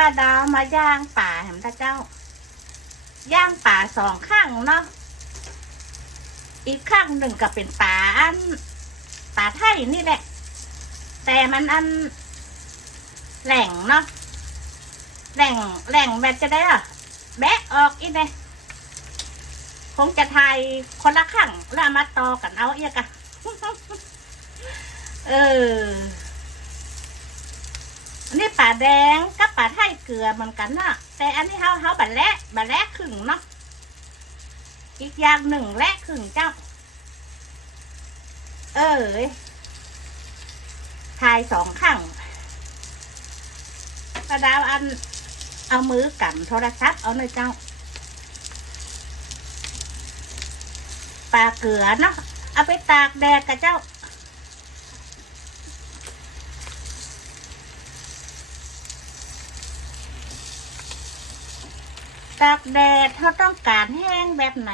ป้าดาวมาย่างป่าเห็นตาเจ้า ย่างป่าสองข้างเนาะอีกข้างหนึ่งก็เป็นป่าอันป่าไทยนี่แหละ แต่มันอันแหล่งเนาะแหล่งแหล่งแบบจะได้อะแบะออกอีกเลยคงจะทายคนละข้างแล้วเอามาต่อกันเอาเอียกะเออ นี่ป่าแดง กับป่าไทยเกลือเหมือนกันนะแต่อันนี้เขาเขาบัดและบัดและครึ่งเนาะอีกอย่างหนึ่งและครึ่งเจ้า เออทายสองข้างป้าดาวอันเอามือกันโทรศัพท์เอาหน่อยเจ้าปลาเกลือเนาะเอาไปตากแดดกับเจ้า ตากแดดเขาต้องการแห้งแบบไหน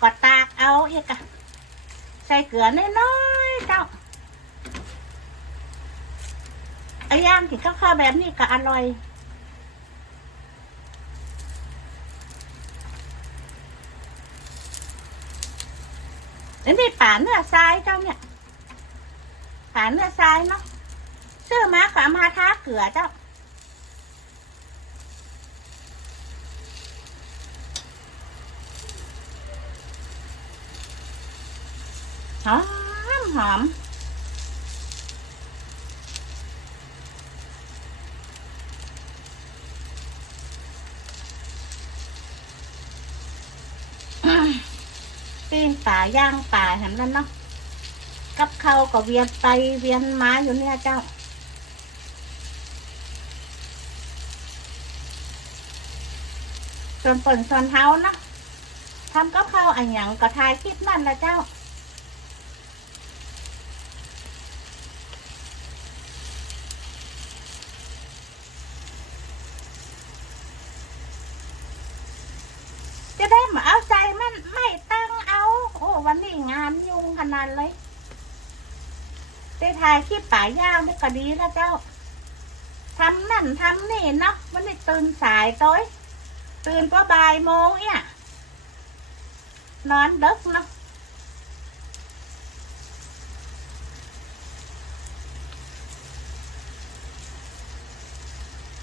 ก็ตากเอาเอกะใส่เกลือน้อยๆเจ้าไอ้ย่างกินข้าวๆแบบนี้ก็อร่อยอันนี้ป่าเนื้อทรายเจ้าเนี่ยป่าเนื้อทรายเนาะซื้อมาก็เอามาทาเกลือเจ้า หอมหอมปีนป่าย่างป่าเห็นแล้วเนาะกับเขาวก็เวียนไปเวียนมาอยู่เนี่ยเจ้าส่วนฝนส่วนเท้าเนาะทำกับเข้าอันหยังก็ทายคลิปนั่นละเจ้า ได้มาเอาใจมันไม่ตั้งเอา โอ้วันนี้งานยุ่งขนาดเลยได้ถ่ายคลิปป่าย่างนี่ก็ดีแล้วเจ้าทำนั่นทำนี่เนาะวันนี้ตื่นสายต้อยตื่นก็บ่ายโมงเนี่ยนอนดึกเนาะ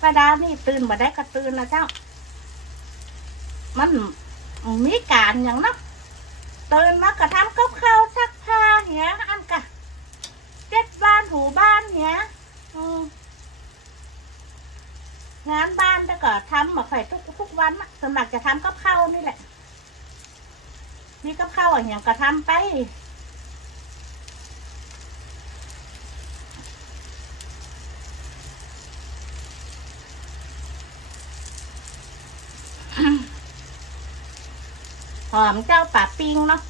ป้าดาวนี่ตื่นมาได้ก็ตื่นแล้วเจ้า มัน มีการอย่างนาะตื่นมากระทำกับข้าวซักผ้าเหี้ยอันกะเจ็ดบ้านถูบ้านเหี้ยงานบ้านแต่ก็ทำมาค่อยทุกทุกวันสมัครจะทำกับข้าวนี่แหละ มีกับข้าวอะอย่างก็ทำไป หอมเจ้าป่าปิงเนาะ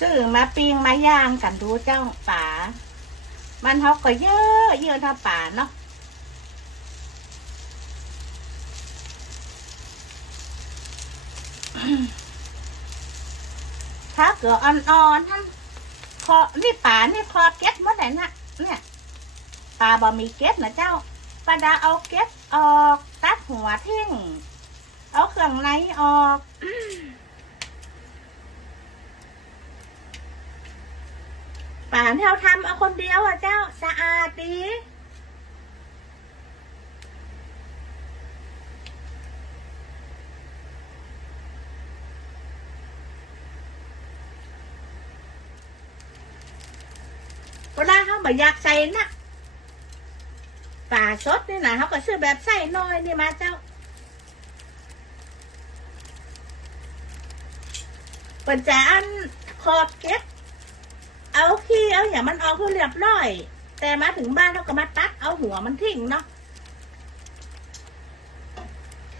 ซื้อมาปิงมาย่างกันดูเจ้าป่ามันเขาก็เยอะเยอะเท่าป่าเนาะถ้าเกิดอ่อนๆท่านคอนี่ป่านี่คอเก็ตเมื่อไหร่นะเนี่ยป่าบ่มีเก็ตนะเจ้าป้าดาเอาเก็ตออกตัดหัวทิ้ง เอาเครื่องในออกป่านที่เราทำเอาคนเดียวอะเจ้าสะอาดดีเวลาเขาบ่อยากใส่นะป่าสดนี่นะเขาก็ซื้อแบบใส่น้อยนี่มาเจ้า เปิดจานขอบเก็บ เอาขี้เอาอย่างมันออกเพื่อเรียบร้อย แต่มาถึงบ้านเราก็มาตัดเอาหัวมันทิ้งเนาะ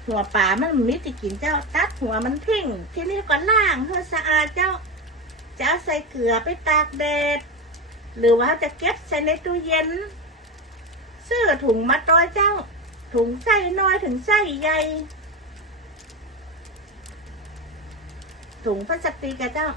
หัวป่ามันมีติกินเจ้าตัดหัวมันทิ้งที่นี่ก็ล่างเพื่อสะอาดเจ้าจะเอาใส่เกลือไปตากแดดหรือว่าจะเก็บใส่ในตู้เย็นซื้อถุงมาต้อยเจ้า ถุงไส้น้อยถึงไส้ใหญ่ ถุงพลาสติกอะเจ้า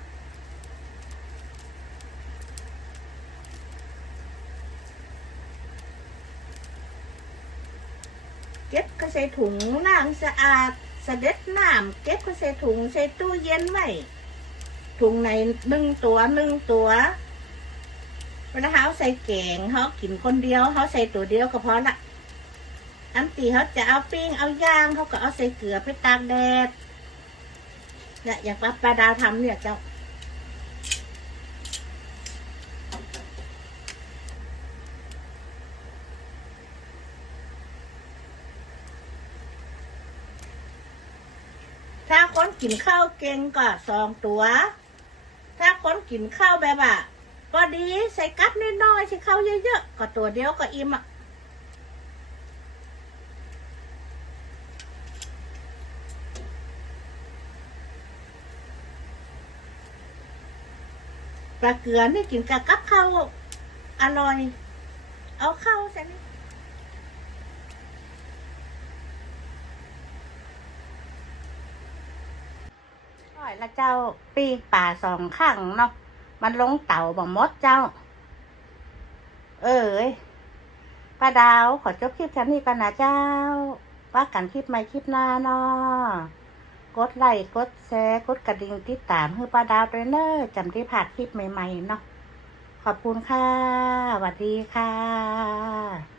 เก็บก็ใส่ถุงล้างสะอาดเสด็จน้ำเก็บก็ใส่ถุงใส่ตู้เย็นไว้ถุงในหนึ่งตัวหนึ่งตัวเวลาเขาใส่แกงเขากินคนเดียวเขาใส่ตัวเดียวก็พอละอันตีเขาจะเอาปิ้งเอาย่างเขาก็เอาใส่เกลือไปตากแดด เนี่ยอย่างป้าปลาดาวทำเนี่ยเจ้าถ้าคนกินข้าวเก่งก็สองตัว ถ้าคนกินข้าวแบบอะก็ดีใส่กัดน้อยๆใส่ข้าวเยอะๆก็ตัวเดียวก็อิ่มอะ ปลาเกลือนี่กินกับกับข้าวอร่อย เอาข้าวใส่นี่ร่อยละเจ้าปีกป่าสองข้างเนาะมันลงเต่าบ่มดเจ้า เอ้ยป้าดาวขอจบคลิปแค่นี้กันนะเจ้า ว่ากันคลิปใหม่คลิปหน้าเนาะ กดไลค์กดแชร์กดกระดิ่งติดตามคือป้าดาวด้วยเนอร์จำที่ผ่านคลิปใหม่ ๆ เนาะขอบคุณค่ะสวัสดีค่ะ